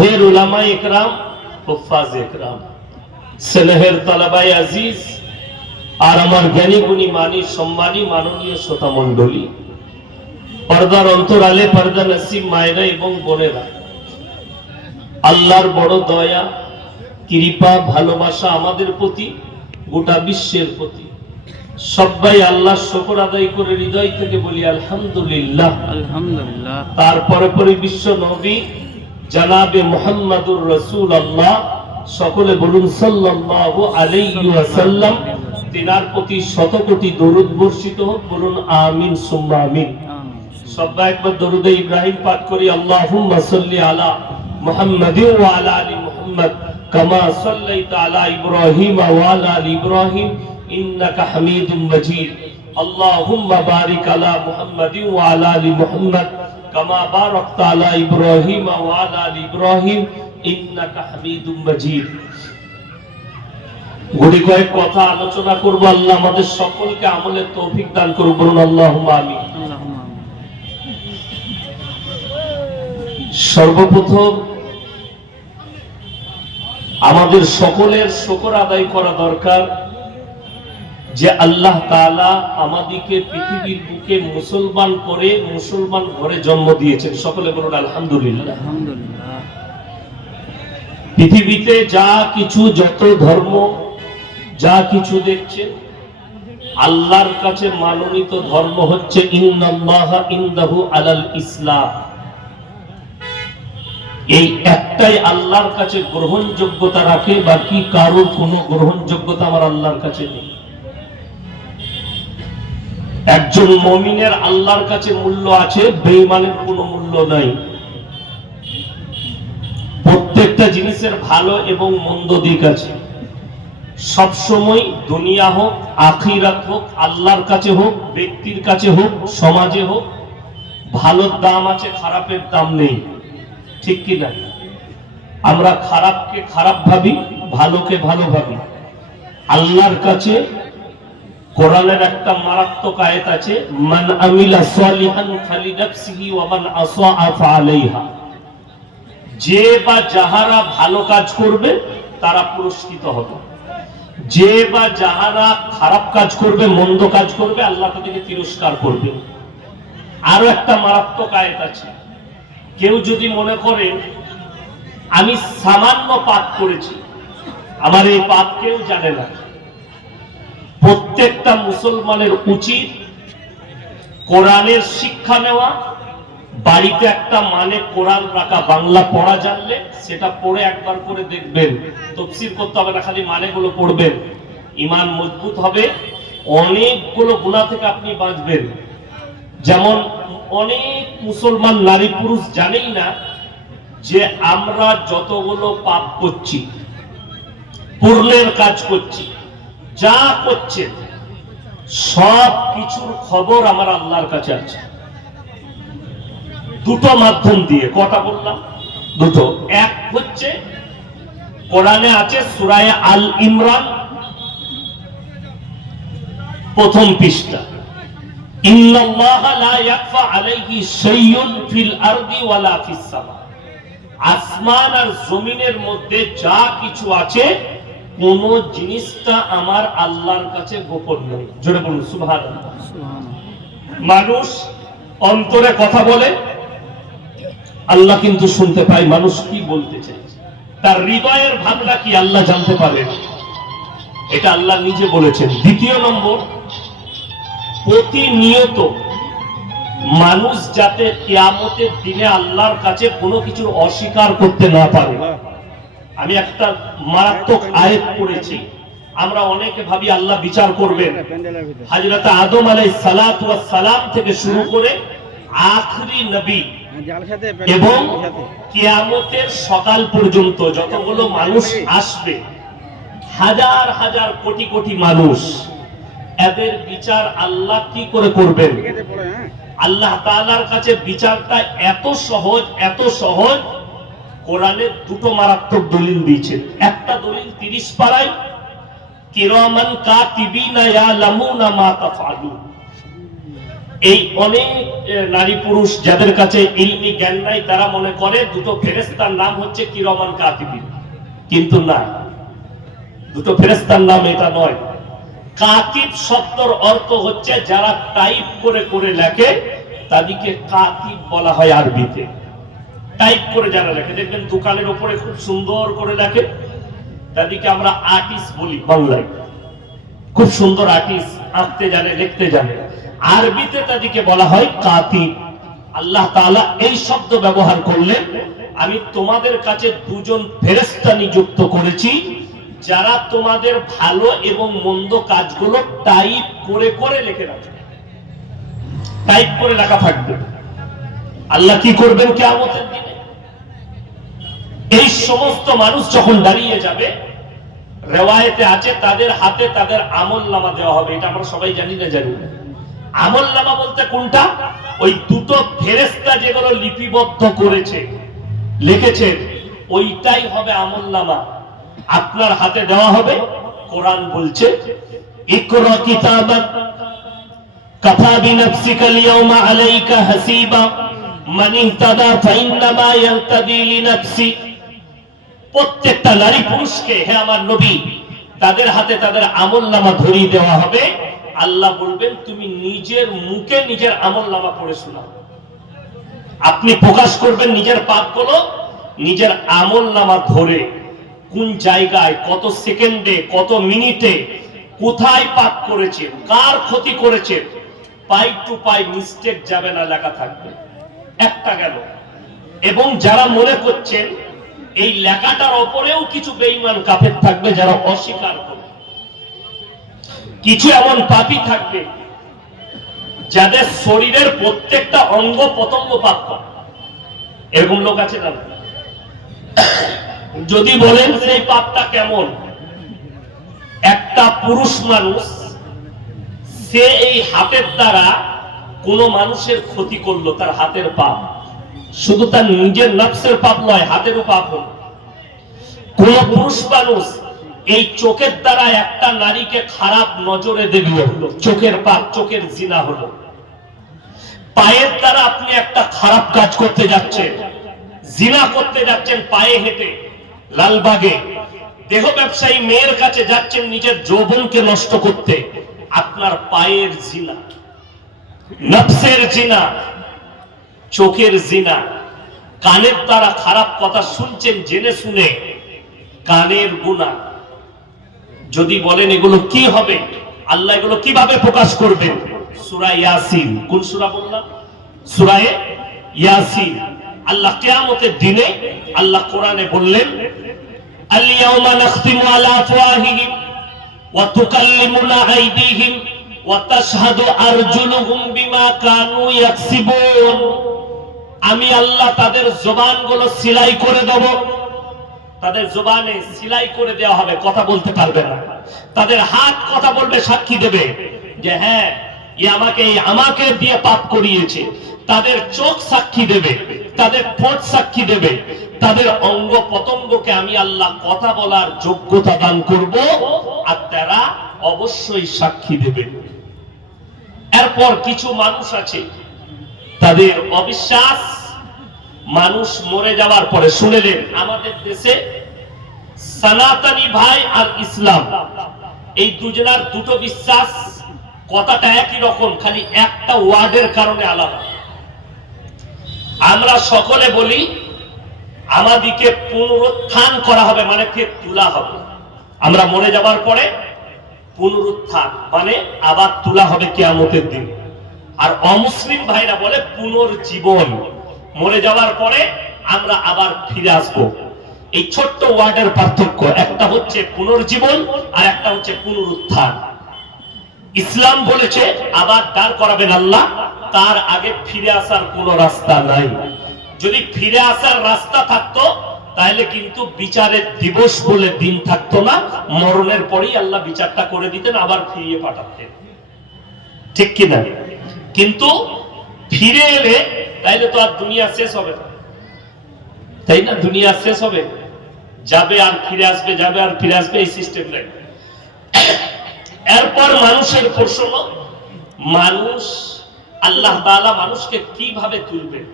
ঢের উলামা ইকরাম, হুফাজ ইকরাম, স্নেহের তালাবায়ে আজিজ আর আমার জ্ঞানী গুণী মানি সম্মানী মাননীয় শ্রোতা মণ্ডলী, পর্দার অন্তরালে পর্দা নসিব মায়েরা এবং বোনেরা, আল্লাহর বড় দয়া কৃপা ভালোবাসা আমাদের প্রতি, গোটা বিশ্বের প্রতি। সবাই আল্লাহর শুকর আদায় করে হৃদয় থেকে বলি আলহামদুলিল্লাহ। আলহামদুলিল্লাহ। তারপরে পরে বিশ্ব নবী জনাবে মুহাম্মাদুর রাসূলুল্লাহ, সকলে বলুন সাল্লাল্লাহু আলাইহি ওয়াসাল্লাম। তিনার প্রতি শত কোটি দরুদ বর্ষিত হোক, বলুন আমিন সুম্মা আমিন। সবাই একবার দরুদে ইব্রাহিম পাঠ করি। আল্লাহুম্মা সাল্লি আলা মুহাম্মাদিন ওয়া আলা আলি মুহাম্মাদ কামা সাল্লাইতা আলা ইব্রাহিম ওয়া আলা আলি ইব্রাহিম ইন্নাকা হামিদুম মাজিদ। আল্লাহুম্মা বারিক আলা মুহাম্মাদিন ওয়া আলা আলি মুহাম্মাদ কামা বারাকতা আলা ইব্রাহিম ওয়া আলা আলি ইব্রাহিম ইন্নাকা হামিদুম মাজিদ। গুটি কয়েক কথা আলোচনা করব। আল্লাহ আমাদের সকলকে আমলের তৌফিক দান করুন, বলুন আল্লাহুম্মা আমিন। সর্বপ্রথম আমাদের সকলের শুকর আদায় করা দরকার যে আল্লাহ তাআলা আমাদেরকে পৃথিবীর বুকে মুসলমান করে মুসলমান ঘরে জন্ম দিয়েছেন। সকলে বলুন আলহামদুলিল্লাহ। পৃথিবীতে যা কিছু যত ধর্ম যা কিছু দেখছেন, আল্লাহর কাছে মানোনীত ধর্ম হচ্ছে ইন্নাল্লাহা ইনদাহু আলাল ইসলাম। এই একটাই আল্লাহর কাছে গ্রহণযোগ্যতা রাখে, বাকি কারোর কোনো গ্রহণযোগ্যতা আমার আল্লাহর কাছে নেই। একজন মুমিনের আল্লাহর কাছে মূল্য আছে, বেঈমানের কোনো মূল্য নাই। প্রত্যেকটা জিনিসের ভালো এবং মন্দ দিক আছে। সবসময় দুনিয়া হোক, আখিরাত হোক, আল্লাহর কাছে হোক, ব্যক্তির কাছে হোক, সমাজে হোক, ভালোর দাম আছে, খারাপের দাম নেই। ঠিক কি না? আমরা খারাপকে খারাপ ভাবি, ভালোকে ভালো ভাবি। আল্লাহর কাছে কোরআনের একটা মারাত্মক আয়াত আছে, মান আমিলা সালিহান ফালিনাফসিহি ওয়া মান আসাআ ফাআলাইহা। যে বা যাহারা ভালো কাজ করবে তারা পুরস্কৃত হবে, যে বা যাহারা খারাপ কাজ করবে, মন্দ কাজ করবে, আল্লাহ তাদেরকে তিরস্কার করবে। আরো একটা মারাত্মক আয়াত আছে, কেউ যদি মনে করে আমি সামান্য পাপ করেছি, আমার এই পাপ কেউ জানে না। প্রত্যেকটা মুসলমানের উচিত কোরআনের শিক্ষা নেওয়া, বাড়িতে একটা মানে কোরআন রাখা। বাংলা পড়া জানলে সেটা পড়ে একবার করে দেখবেন, তাফসীর করতে হবে না, খালি মানেগুলো পড়বেন। ঈমান মজবুত হবে, অনেকগুলো গুনাহ থেকে আপনি বাঁচবেন। যেমন অনেক মুসলমান নারী পুরুষ জানেই না যে আমরা যতগুলো পাপ করছি, পুণ্যের কাজ করছি, যা করছে সব কিছুর খবর আমার আল্লাহর কাছে আছে। দুটো মাধ্যম দিয়ে। কটা বললাম? দুটো। এক হচ্ছে কোরআনে আছে সূরা আল ইমরান প্রথম পৃষ্ঠা, ইন্নাল্লাহা লা ইয়াখফা আলাইহি শাইউন ফিল আরদি ওয়ালা ফিস সামা। আসমান আর জমিনের মধ্যে যা কিছু আছে কোন জিনিসটা আমার আল্লাহর কাছে গোপন নেই। জোরে বলুন সুবহানাল্লাহ। মানুষ অন্তরে কথা বলে, আল্লাহ কিন্তু শুনতে পায় মানুষ কি বলতে চায়। তার হৃদয়ের ভাবনা কি আল্লাহ জানতে পারেন, এটা আল্লাহ নিজে বলেছেন। দ্বিতীয় নম্বর, প্রতিনিয়ত মানুষ যাতে কিয়ামতের দিনে আল্লাহর কাছে কোনো কিছুর অস্বীকার করতে না পারে। আমি একটা মারাত্মক আয়াত পড়েছি। আমরা অনেকে ভাবি আল্লাহ বিচার করবেন হযরত আদম আলাইহিস সালাতু ওয়াস সালাম থেকে শুরু করে আখরি নবী এবং কিয়ামতের সকাল পর্যন্ত যতগুলো মানুষ আসবে, হাজার হাজার কোটি কোটি মানুষ, এদের বিচার আল্লাহ কি করে করবেন? আল্লাহ তাআলার কাছে বিচারটা এত সহজ, এত সহজ। কোরআনে দুটো মারাত্মক দলিল দিয়েছেন। একটা দলিল 30 পারায়, কিরামান কাতিবিনা ইয়ালামুনা মা তাফআলুন। এই অনেক নারী পুরুষ যাদের কাছে ইলমি জ্ঞান নাই, তারা মনে করে দুটো ফেরেশতার নাম হচ্ছে কিরামান কাতিবিন, কিন্তু না, দুটো ফেরেশতার নাম এটা নয়। কাতিব শব্দের অর্থ হচ্ছে যারা টাইপ করে করে লেখে, তাদেরকে কাতিব বলা হয় আরবিতে। টাইপ করে যারা লেখে, দেখবেন দোকানের উপরে খুব সুন্দর করে লেখে, তাদেরকে আমরা আর্টিস্ট বলি বাংলায়। খুব সুন্দর আর্টিস্ট, আঁকতে জানে, লিখতে জানে। আরবিতে তাদেরকে বলা হয় কাতিব। আল্লাহ তাআলা এই শব্দ ব্যবহার করলেন, আমি তোমাদের কাছে দুজন ফেরেশতা নিযুক্ত করেছি যারা তোমাদের ভালো এবং মন্দ কাজগুলো টাইপ করে করে লিখে রাখবে। টাইপ করে লেখা থাকবে। আল্লাহ কি করবেন কিয়ামতের দিনে? এই সমস্ত মানুষ যখন দাঁড়িয়ে যাবে, রিওয়ায়েতে আছে তাদের হাতে তাদের আমলনামা দেওয়া হবে। এটা আমরা সবাই জানি না, জানি না। আমলনামা বলতে কোনটা? ওই দুটো ফেরেশতা যেগুলো লিপিবদ্ধ করেছে, লিখেছে, ওইটাই হবে আমলনামা। আপনার হাতে দেওয়া হবে। কোরআন বলছে, ইকরা কিতাবাক কাফা বিনাফসিকা আল-ইয়াওমা আলাইকা হাসিবা মান ইহতাদা ফাইন্নামা ইয়াহতাদি লিনাফসি। প্রত্যেকটা নারী পুরুষকে, হে আমার নবী, তাদের হাতে তাদের আমলনামা ধরিয়ে দেওয়া হবে। আল্লাহ বলবেন, তুমি নিজের মুখে নিজের আমলনামা পড়ে শোনাও। আপনি প্রকাশ করবেন নিজের পাপগুলো নিজের আমলনামা ধরে, কোন জায়গায়, কত সেকেন্ডে, কত মিনিটে, কোথায় পাপ করেছেন, কার ক্ষতি করেছেন, পাই টু পাই মিস্টেক যাবে না, লেখা থাকবে। একটা গেল। এবং যারা মনে করছেন এই লেখাটার ওপরেও কিছু বেঈমান কাফের থাকবে যারা অস্বীকার করবে, কিছু এমন পাপী থাকবে যাদের শরীরের প্রত্যেকটা অঙ্গ প্রত্যঙ্গ পাপ করে। এরকম লোক আছে না? যদি বলেন সেই পাপটা কেমন, একটা পুরুষ মানুষ, সে এই হাতের দ্বারা কোন মানুষের ক্ষতি করলো, তার হাতের পাপ, শুধু তার নিজের নফসের পাপ নয়, হাতেরও পাপ হল। কোন পুরুষ মানুষ এই চোখের দ্বারা একটা নারীকে খারাপ নজরে দেখলো, চোখের পাপ, চোখের জিনা হলো। পায়ের দ্বারা আপনি একটা খারাপ কাজ করতে যাচ্ছেন, জিনা করতে যাচ্ছেন, পায়ে হেঁটে লালবাগে দেহ ব্যবসায়ী মেয়ের কাছে যাচ্ছেন নিজের যৌবনকে নষ্ট করতে, আপনার পায়ের জিনা, নফসের জিনা, চোখের জিনা। কানের দ্বারা খারাপ কথা শুনছেন জেনে শুনে, কানের গুনাহ। যদি বলেন এগুলো কি হবে, আল্লাহ এগুলো কিভাবে প্রকাশ করবেন? সূরা ইয়াসিন। কোন সূরা বললাম? সূরা ইয়াসিন। আল্লাহ কিয়ামতের দিনে আল্লাহ কোরআনে বললেন, আল ইয়াউমা নাখতিমু আলা আফওয়াহিহিম ওয়া তুকাল্লিমুনা আইদিহিম ওয়া তাশহাদু আরজুলুহুম বিমা কানু ইয়াকসিবুন। আমি আল্লাহ তাদের জবানগুলো সিলাই করে দেব, তাদের জবানে সিলাই করে দেওয়া হবে, কথা বলতে পারবে না। তাদের হাত কথা বলবে, সাক্ষী দেবে যে হ্যাঁ, এ আমাকে দিয়ে পাপ করিয়েছে। তাদের চোখ সাক্ষী দেবে, তাদের ঠোঁট সাক্ষী দেবে, তাদের অঙ্গ প্রত্যঙ্গকে আমি আল্লাহ কথা বলার যোগ্যতা দান করব, আর তারা অবশ্যই সাক্ষী দেবে। এরপর কিছু মানুষ আছে, তাদের অবিশ্বাস, মানুষ মরে যাওয়ার পরে, শুনেলেন আমাদের দেশে সনাতনী ভাই আর ইসলাম, এই দুজনার দুটো বিশ্বাস, কথাটা একই রকম, খালি একটা ওয়ার্ডের কারণে আলাদা। আমরা সকলে বলি আমাদিকে পুনরুত্থান করা হবে, মানে ফের তোলা হবে। আমরা মরে যাবার পরে পুনরুত্থান মানে আবার তোলা হবে কিয়ামতের দিন। আর অমুসলিম ভাইরা বলে পুনর্জীবন, মরে যাওয়ার পরে আমরা আবার ফিরে আসবো। এই ছোট্ট ওয়ার্ডের পার্থক্য, একটা হচ্ছে পুনর্জীবন আর একটা হচ্ছে পুনরুত্থান। ইসলাম বলেছে আবার দাঁড় করাবেন আল্লাহ, তার আগে ফিরে আসার কোনো রাস্তা নাই। যদি ফিরে আসার রাস্তা থাকতো তাহলে কিন্তু বিচারের দিবস বলে দিন থাকতো না, মরণের পরেই আল্লাহ বিচারটা করে দিতেন, আবার ফিরিয়ে পাঠাতেন, ঠিক কিনা? কিন্তু ফিরে এলে তাইলে তো আর দুনিয়া শেষ হবে না, তাই না? দুনিয়া শেষ হবে, যাবে আর ফিরে আসবে, যাবে আর ফিরে আসবে, এই সিস্টেম নেই। এরপর মানুষের প্রশ্ন, মানুষ আল্লাহ তাআলা মানুষকে কিভাবে তুলবেন।